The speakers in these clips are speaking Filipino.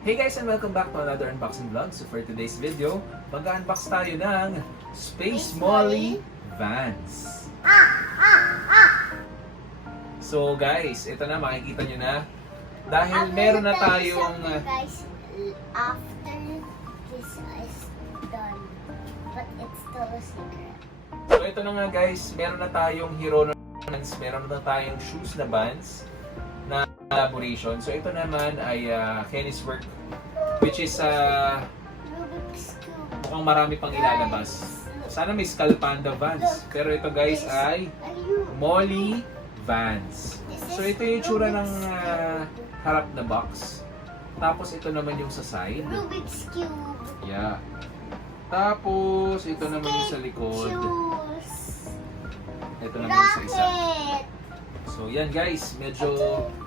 Hey guys, and welcome back to another unboxing vlog. So for today's video, mag-unbox tayo ng Space Molly Vans. So guys, ito na, makikita nyo na. Dahil meron na tayong... Guys, after this is done, but it's still a secret. So ito na nga guys, meron na tayong Hirono Vans, meron na tayong shoes na Vans na collaboration. So ito naman ay Kenny's work, which is Rubik's Cube. mukhang marami pang ilalabas. Sana may Skull Panda Vans. Pero ito guys ay Molly Vans. So ito yung itsura ng harap na box. Tapos ito naman yung sa side. Rubik's Cube. Yeah. Tapos ito naman yung sa likod. Shoes. Ito naman yung sa isa. Rocket. So yan guys, medyo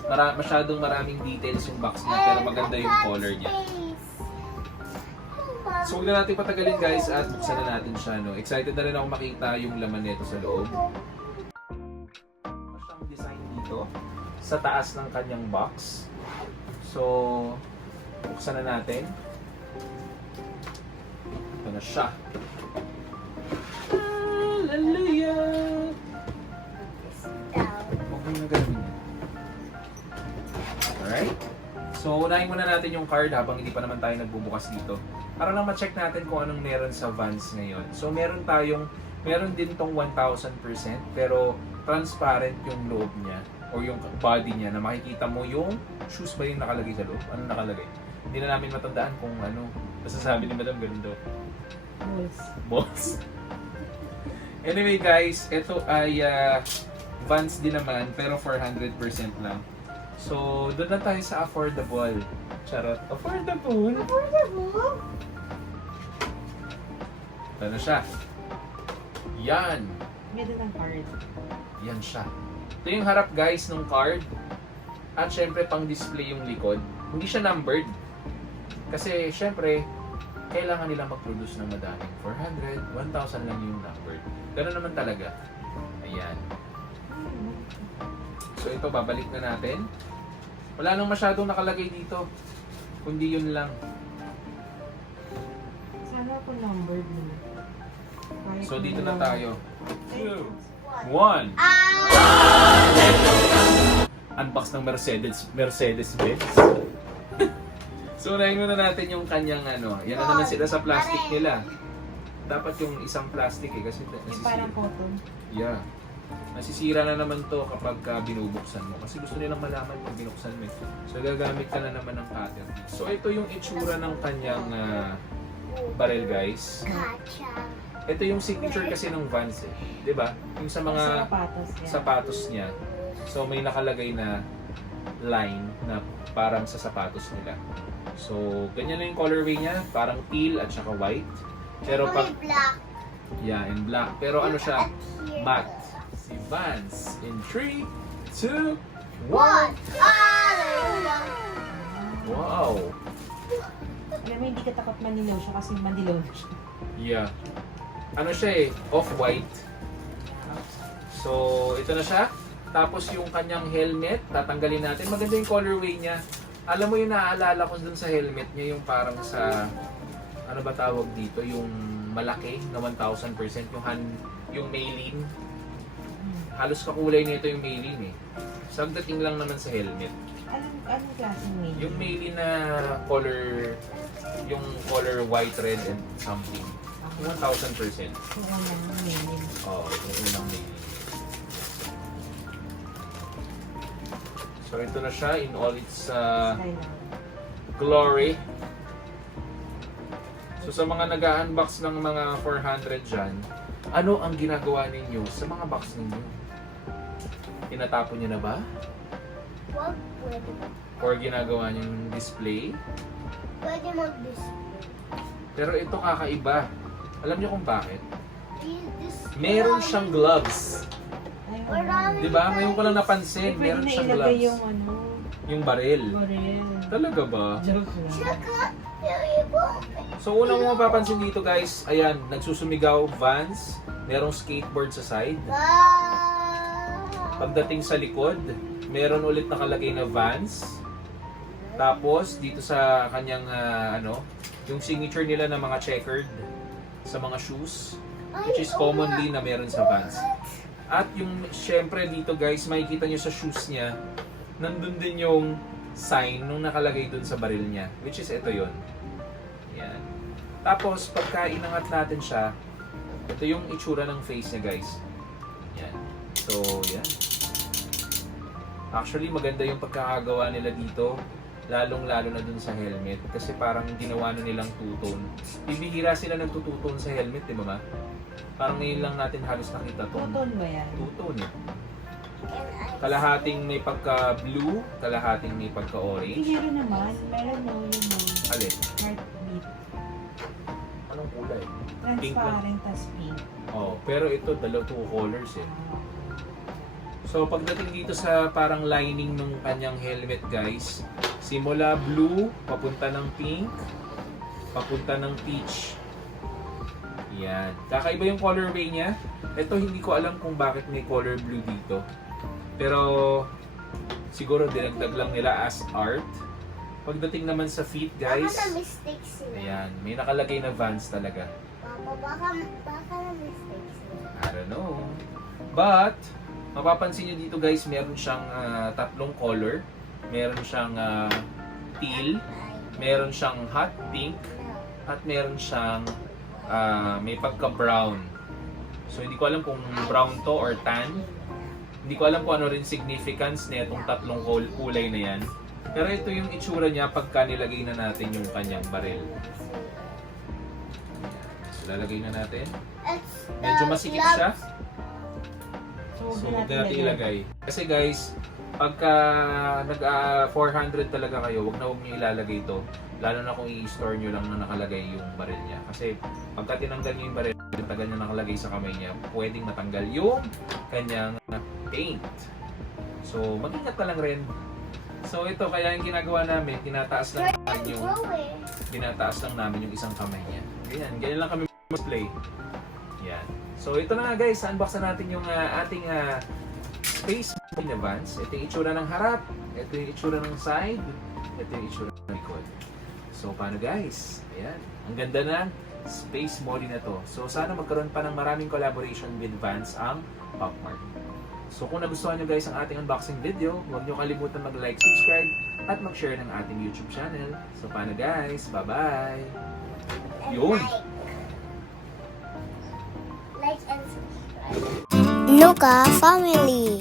masyadong maraming details yung box niya pero maganda yung color niya. So huwag na natin patagalin guys at buksan na natin siya. No? Excited na rin ako makita yung laman nito sa loob. Siyang design dito sa taas ng kanyang box. So buksan na natin. Ito na siya. Hallelujah! Huwag mo na gawin yan. Alright? So unahin muna natin yung card habang hindi pa naman tayo nagbubukas dito. Para lang ma-check natin kung anong meron sa Vans ngayon. So meron din tong 1,000% pero transparent yung loob niya o yung body niya na makikita mo yung shoes ba yung nakalagay sa loob? Ano nakalagay? Hindi na namin matandaan kung ano. Basta sabi ni Madam ganun daw. Balls. Anyway guys, ito ay Vans din naman pero 400% lang. So doon na tayo sa affordable. Charot. Affordable? Affordable? Ito na siya. Yan. Meron ng card. Yan siya. Ito yung harap guys ng card. At syempre pang display yung likod. Hindi siya numbered. Kasi syempre, kailangan nila mag-produce ng madaming 400, 1,000 lang yung numbered. Ganun naman talaga. Ayan. So ito, babalik na natin. Wala nang masyadong nakalagay dito. Kundi yun lang. Sana po numbered mo. So dito na tayo. 2, 1. Unbox ng Mercedes-Benz. So unahin muna natin yung kanyang ano. Yan na naman sila sa plastic nila. Dapat yung isang plastic kasi Yung parang nasisira. cotton. Yeah. Nasisira na naman to kapag binubuksan mo. Kasi gusto nilang malaman kung binuksan mo. So gagamit ka na naman ng cutter. So ito yung itsura ng kanyang barrel guys. Gotcha. Ito yung signature kasi ng Vans eh. 'Di ba? Yung sa mga Sapatos yan. sapatos niya. So may nakalagay na line na parang sa sapatos nila. So ganyan lang yung colorway niya, parang teal at saka white. Pero pag Black. yeah, in black. Pero ano siya? Matte. Si Vans in 3, 2, 1. Wow. Alam mo, hindi ka takot manilaw siya kasi manilaw na siya. Yeah. Ano siya eh, off-white. So, ito na siya. Tapos yung kanyang helmet, tatanggalin natin. Maganda yung colorway niya. Alam mo yung naaalala ko dun sa helmet niya, yung parang sa, ano ba tawag dito, yung malaki na 1,000%, yung Maylene. Halos kakulay nito yung Maylene eh. Sagdating lang naman sa helmet. Anong klaseng meaning? Yung Maylene na color, yung color white, red, and something. 1,000%. Yung unang meaning. Oo, yung unang Maylene. So ito na siya in all its glory. So sa mga nag-unbox ng mga 400 dyan, ano ang ginagawa ninyo sa mga box ninyo? Tinatapon nyo na ba? Wag pwede. Or ginagawa nyo yung display? Pwede mag-display. Pero ito kakaiba. Alam nyo kung bakit? Meron siyang gloves. Marami. Di ba? Ngayon ko lang napansin, meron siyang ilagay gloves. yung ano, Yung baril. baril. Talaga ba? Joke lang. Tsaka, yung ibang So unang mo mapapansin dito guys, ayan, nagsusumigaw Vans, merong skateboard sa side. wow. Pagdating sa likod, meron ulit nakalagay na Vans. Tapos, dito sa kanyang, yung signature nila na mga checkered sa mga shoes, which is commonly na meron sa Vans. At yung, syempre dito guys, makikita nyo sa shoes niya, nandun din yung sign nung nakalagay dun sa baril niya, which is ito yon. Yan. Tapos, pagka inangat natin siya, ito yung itsura ng face niya guys. Yan. So, yan. Actually, maganda yung pagkakagawa nila dito, lalong-lalo na dun sa helmet. Kasi parang ginawa na nilang two-tone. Bibihira sila ng two-tone sa helmet, di ba ma? Parang ngayon lang natin halos nakita tong Tuton ba yan? two-tone. Kalahating may pagka-blue, kalahating may pagka-orange. Hindi rin naman. Meron no yung mga Alin? heartbeat. Anong kulay? Transparent as pink. Oh, pero ito, two colors eh. Ah. So pagdating dito sa parang lining ng kanyang helmet guys, simula blue, papunta ng pink, papunta ng peach. Yan. Kakaiba yung colorway niya. Ito hindi ko alam kung bakit may color blue dito. Pero siguro dinagdag lang nila as art. Pagdating naman sa feet guys, Baka na-mistake sila. ayan, may nakalagay na Vans talaga. Papa, baka na-mistake sila. I don't know. But, mapapansin nyo dito guys, meron siyang tatlong color. Meron siyang teal, meron siyang hot pink, at meron siyang may pagka-brown. So, hindi ko alam kung brown to or tan. Hindi ko alam kung ano rin significance na itong tatlong kulay na yan. Pero ito yung itsura niya pagka nilagay na natin yung kanyang baril. So, lalagay na natin. It's the Medyo masikip siya. So, So, huwag huwag natin ilagay. Kasi guys, pagka nag-400 talaga kayo, huwag nyo ilalagay ito. Lalo na kung i-store nyo lang na nakalagay yung baril niya. Kasi pagka tinanggal nyo yung baril, tagal na nakalagay sa kamay niya, pwedeng matanggal yung kanyang paint. So, mag-ingat ka lang rin. So, ito kaya yung ginagawa namin, tinataas lang namin yung isang kamay niya. Ganyan lang kami display. Yan. So, ito na nga guys, unbox na natin yung ating Space Marine Vans. Ito yung itsura ng harap, ito yung itsura ng side, ito yung itsura ng likod. So, paano guys? Ayan. Ang ganda ng Space Marine na to. So, sana magkaroon pa ng maraming collaboration with Vans ang Pop Mart. So, kung nagustuhan nyo guys ang ating unboxing video, huwag nyo kalimutan mag-like, subscribe, at mag-share ng ating YouTube channel. So, paano guys? Bye-bye! Yun! Like and subscribe. Nuka Family.